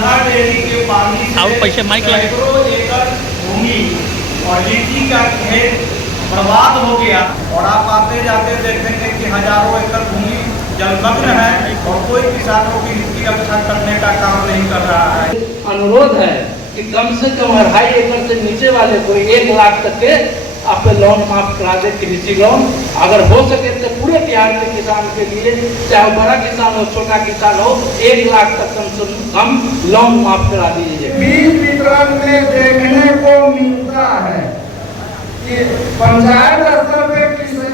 सुधा dairy के पानी से सैकड़ों एकड़ भूमि और लीची का खेत बर्बाद हो गया और आप आते जाते देखेंगे कि हजारों एकड़ भूमि जलमग्न है और कोई किसानों की हित की रक्षा करने का काम नहीं कर रहा है। अनुरोध है कि कम से कम 2.5 एकड़ से नीचे वाले को 1 लाख तक के आप लोन माफ करा दे, कृषि लोन। अगर हो सके तो पूरे बिहार के किसान के लिए, चाहे बड़ा किसान हो छोटा किसान हो, 1 लाख तक कम से कम लोन माफ करा दीजिए। बीज वितरण में देखने को मिलता है कि पंचायत स्तर पे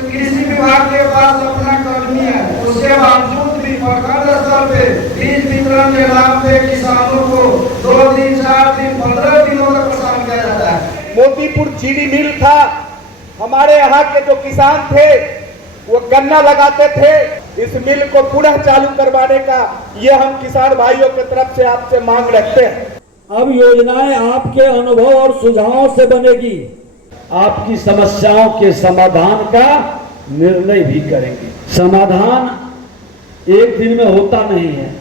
कृषि विभाग के पास अपना कर्मी है, उसके बावजूद भी प्रखंड स्तर पे बीज वितरण के नाम पे किसानों को 2 दिन 4 दिन 15 दिनों तक परेशान किया जाता है। मोतीपुर चीनी मिल था, हमारे यहाँ के जो किसान थे वो गन्ना लगाते थे, इस मिल को पुनः चालू करवाने का ये हम किसान भाइयों की तरफ से आपसे मांग रखते हैं। अब योजनाएं आपके अनुभव और सुझावों से बनेगी, आपकी समस्याओं के समाधान का निर्णय भी करेंगे। समाधान एक दिन में होता नहीं है।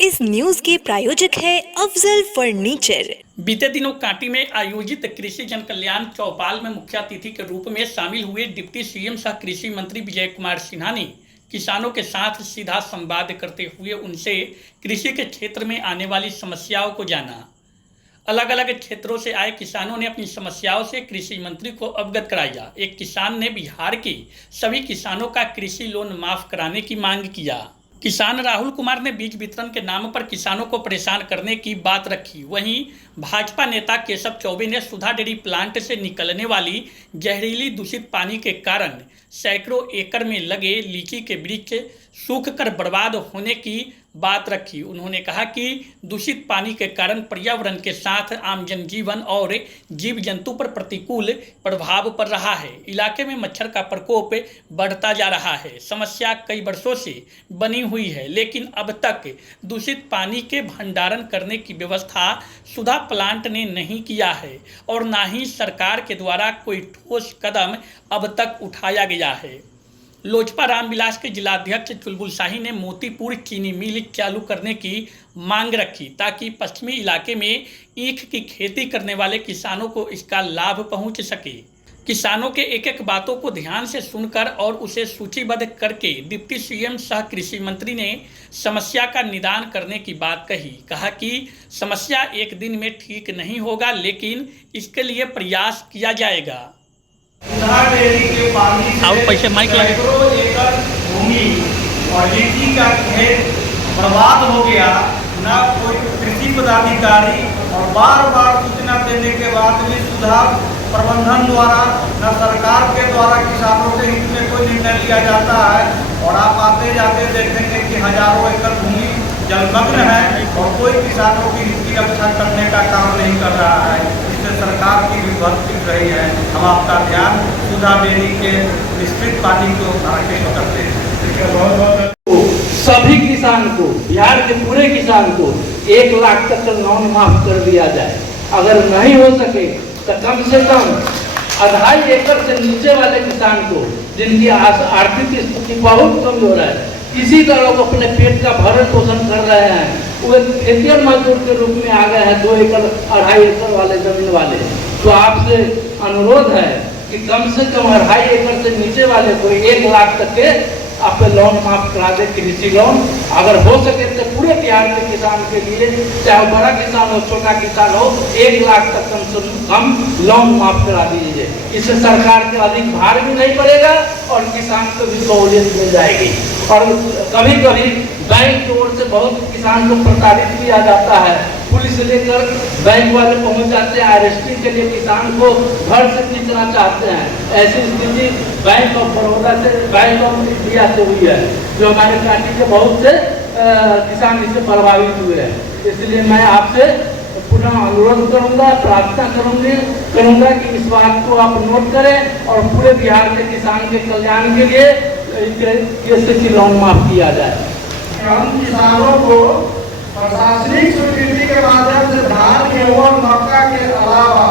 इस न्यूज के प्रायोजक है अफजल फर्नीचर। बीते दिनों कांटी में आयोजित कृषि जन कल्याण चौपाल में मुख्य अतिथि के रूप में शामिल हुए डिप्टी सीएम सह कृषि मंत्री विजय कुमार सिन्हा ने किसानों के साथ सीधा संवाद करते हुए उनसे कृषि के क्षेत्र में आने वाली समस्याओं को जाना। अलग अलग क्षेत्रों से आए किसानों ने अपनी समस्याओं से कृषि मंत्री को अवगत कराया। एक किसान ने बिहार के सभी किसानों का कृषि लोन माफ कराने की मांग किया। किसान राहुल कुमार ने बीज वितरण के नाम पर किसानों को परेशान करने की बात रखी। वहीं भाजपा नेता केशव चौबे ने सुधा डेयरी प्लांट से निकलने वाली जहरीली दूषित पानी के कारण सैकड़ों एकड़ में लगे लीची के वृक्ष सूख कर बर्बाद होने की बात रखी। उन्होंने कहा कि दूषित पानी के कारण पर्यावरण के साथ आम जनजीवन और जीव जंतु पर प्रतिकूल प्रभाव पड़ रहा है। इलाके में मच्छर का प्रकोप बढ़ता जा रहा है। समस्या कई वर्षों से बनी हुई है, लेकिन अब तक दूषित पानी के भंडारण करने की व्यवस्था सुधा प्लांट ने नहीं किया है और ना ही सरकार के द्वारा कोई ठोस कदम अब तक उठाया गया है। लोजपा रामविलास के जिलाध्यक्ष चुलबुल शाही ने मोतीपुर चीनी मिल चालू करने की मांग रखी ताकि पश्चिमी इलाके में ईख की खेती करने वाले किसानों को इसका लाभ पहुंच सके। किसानों के एक एक बातों को ध्यान से सुनकर और उसे सूचीबद्ध करके डिप्टी सीएम सह कृषि मंत्री ने समस्या का निदान करने की बात कही। कहा कि समस्या एक दिन में ठीक नहीं होगा, लेकिन इसके लिए प्रयास किया जाएगा। सुधा डेयरी के पानी से सैकड़ों एकड़ भूमि और लीची का खेत बर्बाद हो गया। न कोई कृषि पदाधिकारी और बार बार सूचना देने के बाद भी सुधा प्रबंधन द्वारा न सरकार के द्वारा किसानों के हित में कोई निर्णय लिया जाता है और आप आते जाते देखेंगे कि हजारों एकड़ भूमि जलमग्न है और कोई किसानों की हित की रक्षा करने का काम नहीं कर रहा है। इससे सरकार की भी बहुत दिख रही है। हम आपका ध्यान सुधा डेयरी के मिश्रित पानी को आगे करते हैं। सभी किसान को, बिहार के पूरे किसान को 1 लाख तक का लोन माफ कर दिया जाए। अगर नहीं हो सके तो कम से कम 2.5 एकड़ से नीचे वाले किसान को, जिनकी आर्थिक स्थिति बहुत कमजोर है, किसी तरह को अपने पेट का भरण पोषण कर रहे हैं, वो खेतिहर मजदूर के रूप में आ गए हैं 2 एकड़ 2.5 एकड़ वाले जमीन वाले, तो आपसे अनुरोध है कि कम से कम 2.5 एकड़ से नीचे वाले को 1 लाख तक के आप लोन माफ करा दे, कृषि लोन। अगर हो सके तो पूरे बिहार के किसान के लिए, चाहे बड़ा किसान हो छोटा किसान हो, 1 लाख तक कम से कम लोन माफ करा दीजिए। इससे सरकार के अधिक भार भी नहीं पड़ेगा और किसान को भी सहूलियत मिल जाएगी। और कभी कभी बैंक की ओर से बहुत किसान को प्रताड़ित किया जाता है। पुलिस लेकर बैंक वाले पहुंच जाते हैं, अरेस्टिंग के लिए किसान को घर से खींचना चाहते हैं। ऐसी स्थिति बैंक ऑफ बड़ौदा से, बैंक ऑफ इंडिया से हुई है, जो हमारे कांटी के बहुत से किसान इससे प्रभावित हुए हैं। इसलिए मैं आपसे पुनः अनुरोध करूंगा, प्रार्थना करूंगा कि इस बात को आप नोट करें और पूरे बिहार के किसान के कल्याण के लिए कैसे लोन माफ किया जाए। हम किसानों को प्रशासनिक स्वीकृति के माध्यम से धान, गेहूं और मक्का के अलावा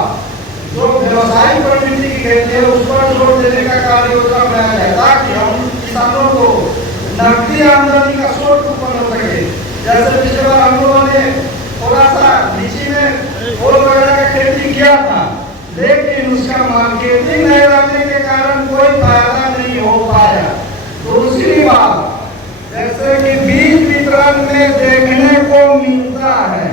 जो व्यवसायिक प्रवृत्ति की खेती है उस पर जोर देने का कार्य योजना बनाया जाए, ताकि हम किसानों को नकदी आमदनी का स्रोत उत्पन्न हो सके। जैसे पिछले बार हम लोगों ने थोड़ा सा खेती नहीं रहने के कारण कोई फायदा नहीं हो पाया। दूसरी बात, जैसे कि बीज वितरण में देखने को मिलता है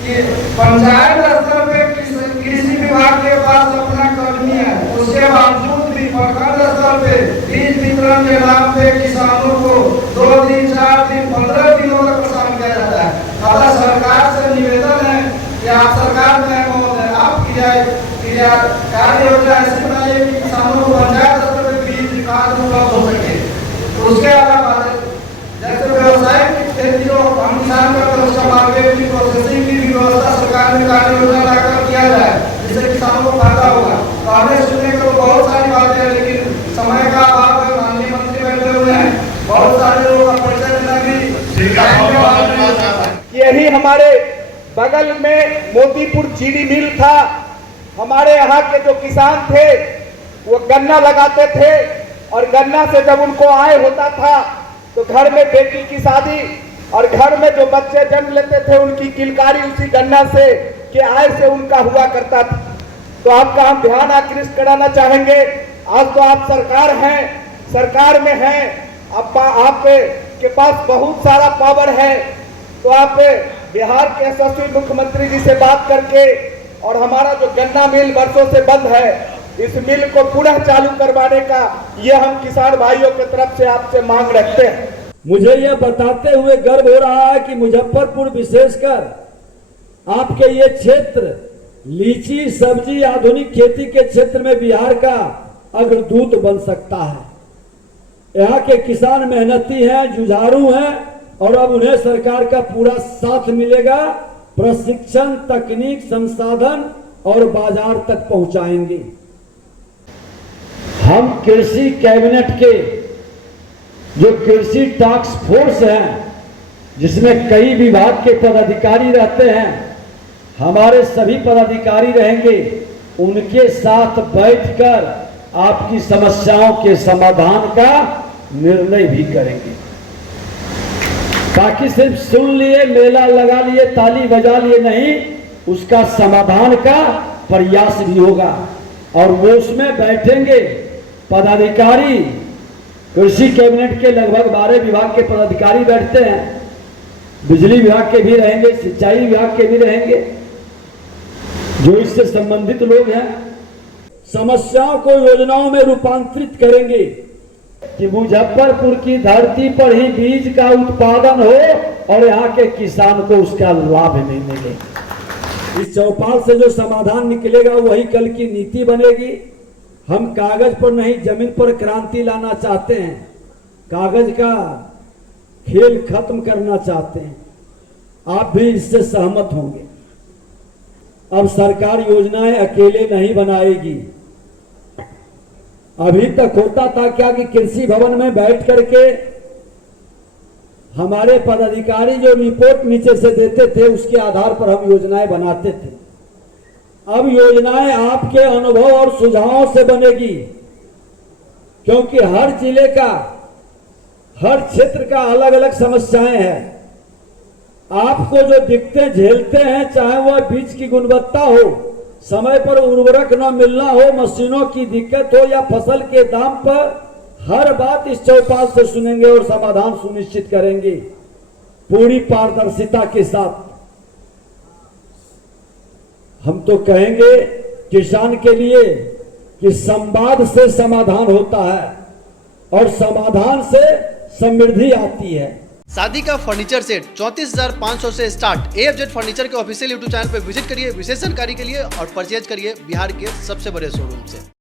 कि पंचायत स्तर पे कृषि विभाग के पास अपना कर्मी है, उसके बावजूद भी प्रखंड स्तर पे बीज वितरण के नाम पे किसानों को 2 दिन 4 दिन 15 दिनों तक परेशान किया जाता है। अतः सरकार से निवेदन है कि आप सरकार में महोदय आप कार्य योजना ऐसी बनाइए कि किसानों को पंचायत स्तर पे बीज खाद उपलब्ध हो सके। उसके अलावा जैसे व्यावसायिक खेती जो हम किसान करते हैं उसका मार्केटिंग प्रोसेसिंग की व्यवस्था सरकार ने कार्य योजना लाकर किया जाए, जिससे किसानों को फायदा होगा। तो हमें सुनने को बहुत सारी बातें हैं, लेकिन समय का अभाव है। माननीय मंत्री बैठे हुए हैं, बहुत सारे लोगों का परिचय देना भी यही हमारे बगल में मोतीपुर चीनी मिल था। हमारे यहाँ के जो किसान थे वो गन्ना लगाते थे और गन्ना से जब उनको आय होता था तो घर में बेटी की शादी और घर में जो बच्चे जन्म लेते थे उनकी किलकारी उसी गन्ना से के आय से उनका हुआ करता था। तो आपका हम ध्यान आकृष्ट कराना चाहेंगे। आज तो आप सरकार हैं, सरकार में हैं, आप के पास बहुत सारा पावर है, तो आप बिहार के यशस्वी मुख्यमंत्री जी से बात करके और हमारा जो गन्ना मिल वर्षों से बंद है इस मिल को पुनः चालू करवाने का ये हम किसान भाइयों की तरफ से आपसे मांग रखते हैं। मुझे यह बताते हुए गर्व हो रहा है कि मुजफ्फरपुर विशेषकर आपके ये क्षेत्र लीची सब्जी आधुनिक खेती के क्षेत्र में बिहार का अग्रदूत बन सकता है। यहाँ के किसान मेहनती हैं, जुझारू हैं और अब उन्हें सरकार का पूरा साथ मिलेगा। प्रशिक्षण, तकनीक, संसाधन और बाजार तक पहुंचाएंगे। हम कृषि कैबिनेट के जो कृषि टास्क फोर्स है जिसमें कई विभाग के पदाधिकारी रहते हैं, हमारे सभी पदाधिकारी रहेंगे, उनके साथ बैठकर आपकी समस्याओं के समाधान का निर्णय भी करेंगे, ताकि सिर्फ सुन लिए, मेला लगा लिए, ताली बजा लिए नहीं, उसका समाधान का प्रयास भी होगा। और वो उसमें बैठेंगे पदाधिकारी। कृषि कैबिनेट के लगभग 12 विभाग के पदाधिकारी बैठते हैं, बिजली विभाग के भी रहेंगे, सिंचाई विभाग के भी रहेंगे, जो इससे संबंधित लोग हैं। समस्याओं को योजनाओं में रूपांतरित करेंगे कि मुजफ्फरपुर की धरती पर ही बीज का उत्पादन हो और यहाँ के किसान को उसका लाभ नहीं मिले। इस चौपाल से जो समाधान निकलेगा वही कल की नीति बनेगी। हम कागज पर नहीं, जमीन पर क्रांति लाना चाहते हैं, कागज का खेल खत्म करना चाहते हैं। आप भी इससे सहमत होंगे। अब सरकार योजनाएं अकेले नहीं बनाएगी। अभी तक होता था क्या कि कृषि भवन में बैठ करके हमारे पदाधिकारी जो रिपोर्ट नीचे से देते थे उसके आधार पर हम योजनाएं बनाते थे। अब योजनाएं आपके अनुभव और सुझावों से बनेगी, क्योंकि हर जिले का, हर क्षेत्र का अलग अलग समस्याएं हैं। आपको जो दिक्कतें झेलते हैं, चाहे वह बीज की गुणवत्ता हो, समय पर उर्वरक न मिलना हो, मशीनों की दिक्कत हो या फसल के दाम पर, हर बात इस चौपाल से सुनेंगे और समाधान सुनिश्चित करेंगे पूरी पारदर्शिता के साथ। हम तो कहेंगे किसान के लिए कि संवाद से समाधान होता है और समाधान से समृद्धि आती है। शादी का फर्नीचर सेट 34,500 से स्टार्ट। AFZ फर्नीचर के ऑफिशियल YouTube चैनल पर विजिट करिए विशेष जानकारी के लिए और परचेज करिए बिहार के सबसे बड़े शोरूम से।